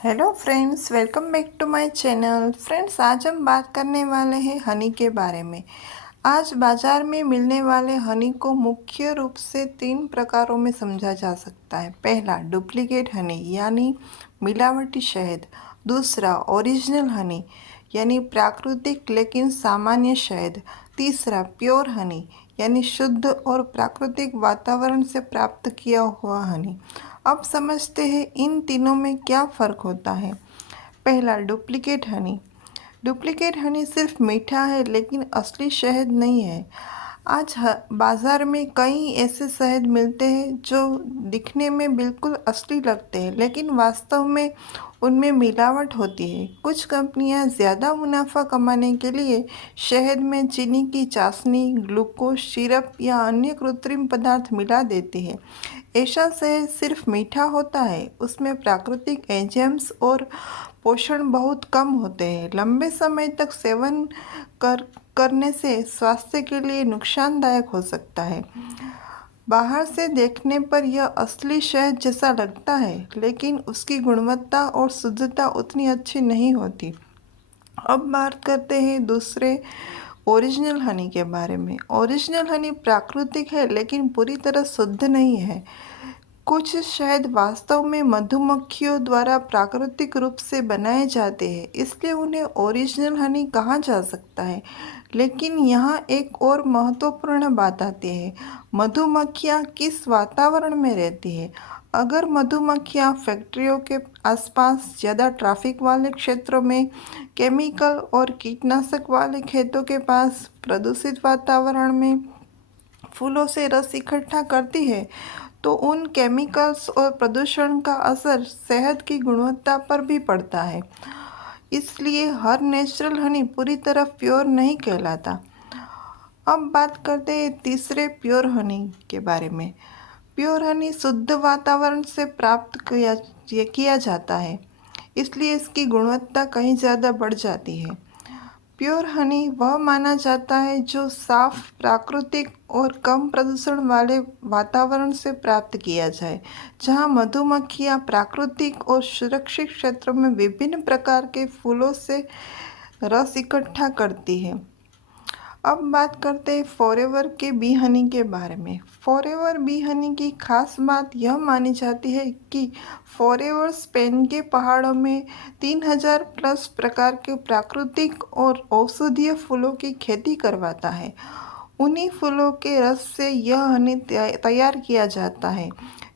Hello friends, welcome back to my channel. Friends, आज हम बात करने वाले हैं हनी के बारे में। आज बाज़ार में मिलने वाले हनी को मुख्य रूप से 3 प्रकारों में समझा जा सकता है। पहला, डुप्लीकेट हनी यानी मिलावटी शहद। दूसरा, ओरिजिनल हनी यानी प्राकृतिक लेकिन सामान्य शहद। तीसरा, प्योर हनी यानी शुद्ध और प्राकृतिक वातावरण से प्राप्त किया हुआ हनी। अब समझते हैं इन तीनों में क्या फ़र्क होता है। पहला, डुप्लीकेट हनी। डुप्लीकेट हनी सिर्फ मीठा है लेकिन असली शहद नहीं है। आज बाज़ार में कई ऐसे शहद मिलते हैं जो दिखने में बिल्कुल असली लगते हैं लेकिन वास्तव में उनमें मिलावट होती है। कुछ कंपनियां ज़्यादा मुनाफा कमाने के लिए शहद में चीनी की चाशनी, ग्लूकोज सिरप या अन्य कृत्रिम पदार्थ मिला देती है। ऐसा शहद सिर्फ मीठा होता है, उसमें प्राकृतिक एंजाइम्स और पोषण बहुत कम होते हैं। लंबे समय तक सेवन करने से स्वास्थ्य के लिए नुकसानदायक हो सकता है। बाहर से देखने पर यह असली शहद जैसा लगता है लेकिन उसकी गुणवत्ता और शुद्धता उतनी अच्छी नहीं होती। अब बात करते हैं दूसरे, ओरिजिनल हनी के बारे में। ओरिजिनल हनी प्राकृतिक है लेकिन पूरी तरह शुद्ध नहीं है। कुछ शहद वास्तव में मधुमक्खियों द्वारा प्राकृतिक रूप से बनाए जाते हैं, इसलिए उन्हें ओरिजिनल हनी कहा जा सकता है। लेकिन यहाँ एक और महत्वपूर्ण बात आती है, मधुमक्खियाँ किस वातावरण में रहती है। अगर मधुमक्खियाँ फैक्ट्रियों के आसपास, ज़्यादा ट्रैफिक वाले क्षेत्रों में, केमिकल और कीटनाशक वाले खेतों के पास, प्रदूषित वातावरण में फूलों से रस इकट्ठा करती है तो उन केमिकल्स और प्रदूषण का असर सेहत की गुणवत्ता पर भी पड़ता है। इसलिए हर नेचुरल हनी पूरी तरह प्योर नहीं कहलाता। अब बात करते हैं तीसरे, प्योर हनी के बारे में। प्योर हनी शुद्ध वातावरण से प्राप्त किया जाता है, इसलिए इसकी गुणवत्ता कहीं ज़्यादा बढ़ जाती है। प्योर हनी वह माना जाता है जो साफ, प्राकृतिक और कम प्रदूषण वाले वातावरण से प्राप्त किया जाए, जहां मधुमक्खियां प्राकृतिक और सुरक्षित क्षेत्रों में विभिन्न प्रकार के फूलों से रस इकट्ठा करती हैं। अब बात करते हैं फॉरएवर के बी हनी के बारे में। फॉरएवर बी हनी की खास बात यह मानी जाती है कि फॉरएवर स्पेन के पहाड़ों में 3000 प्लस प्रकार के प्राकृतिक और औषधीय फूलों की खेती करवाता है। उन्हीं फूलों के रस से यह हनी तैयार किया जाता है।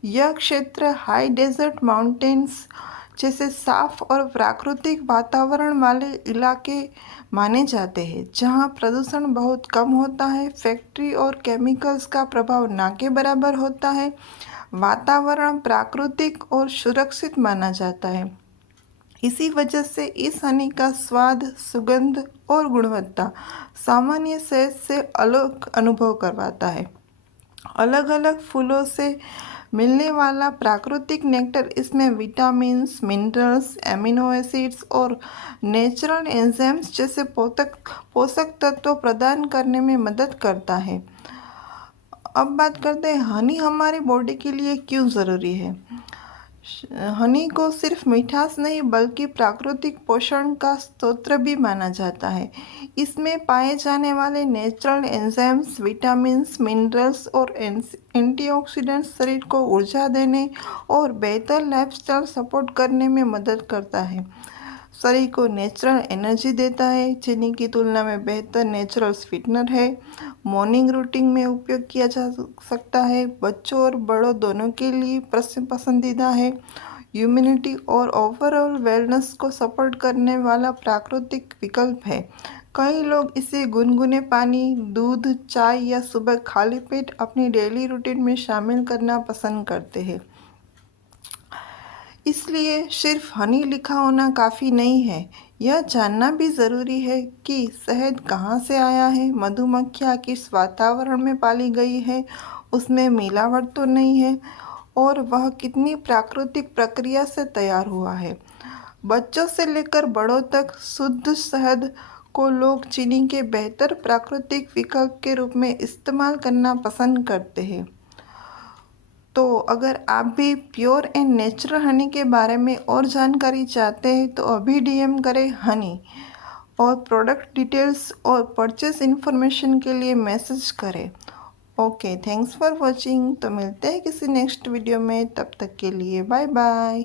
यह क्षेत्र हाई डेजर्ट माउंटेन्स जैसे साफ और प्राकृतिक वातावरण वाले इलाके माने जाते हैं, जहां प्रदूषण बहुत कम होता है, फैक्ट्री और केमिकल्स का प्रभाव ना के बराबर होता है, वातावरण प्राकृतिक और सुरक्षित माना जाता है। इसी वजह से इस हनी का स्वाद, सुगंध और गुणवत्ता सामान्य शहद से अलग अनुभव करवाता है। अलग अलग फूलों से मिलने वाला प्राकृतिक नेक्टर इसमें विटामिन्स, मिनरल्स, एमिनो एसिड्स और नेचुरल एंजाइम्स जैसे पोषक तत्व प्रदान करने में मदद करता है। अब बात करते हैं हनी हमारी बॉडी के लिए क्यों ज़रूरी है। हनी को सिर्फ मिठास नहीं बल्कि प्राकृतिक पोषण का स्रोत भी माना जाता है। इसमें पाए जाने वाले नेचुरल एंजाइम्स, विटामिन्स, मिनरल्स और एंटीऑक्सीडेंट्स शरीर को ऊर्जा देने और बेहतर लाइफस्टाइल सपोर्ट करने में मदद करता है। शरीर को नेचुरल एनर्जी देता है, चीनी की तुलना में बेहतर नेचुरल स्वीटनर है। मॉर्निंग रूटीन में उपयोग किया जा सकता है, बच्चों और बड़ों दोनों के लिए पसंदीदा है। इम्यूनिटी और ओवरऑल वेलनेस को सपोर्ट करने वाला प्राकृतिक विकल्प है। कई लोग इसे गुनगुने पानी, दूध, चाय या सुबह खाली पेट अपनी डेली रूटीन में शामिल करना पसंद करते हैं। इसलिए सिर्फ हनी लिखा होना काफ़ी नहीं है, यह जानना भी ज़रूरी है कि शहद कहाँ से आया है, मधुमक्खियाँ किस वातावरण में पाली गई है, उसमें मिलावट तो नहीं है और वह कितनी प्राकृतिक प्रक्रिया से तैयार हुआ है। बच्चों से लेकर बड़ों तक शुद्ध शहद को लोग चीनी के बेहतर प्राकृतिक विकल्प के रूप में इस्तेमाल करना पसंद करते हैं। तो अगर आप भी प्योर एंड नेचुरल हनी के बारे में और जानकारी चाहते हैं तो अभी डीएम करें हनी, और प्रोडक्ट डिटेल्स और परचेस इन्फॉर्मेशन के लिए मैसेज करें। Okay, thanks for watching. तो मिलते हैं किसी नेक्स्ट वीडियो में, तब तक के लिए बाय बाय।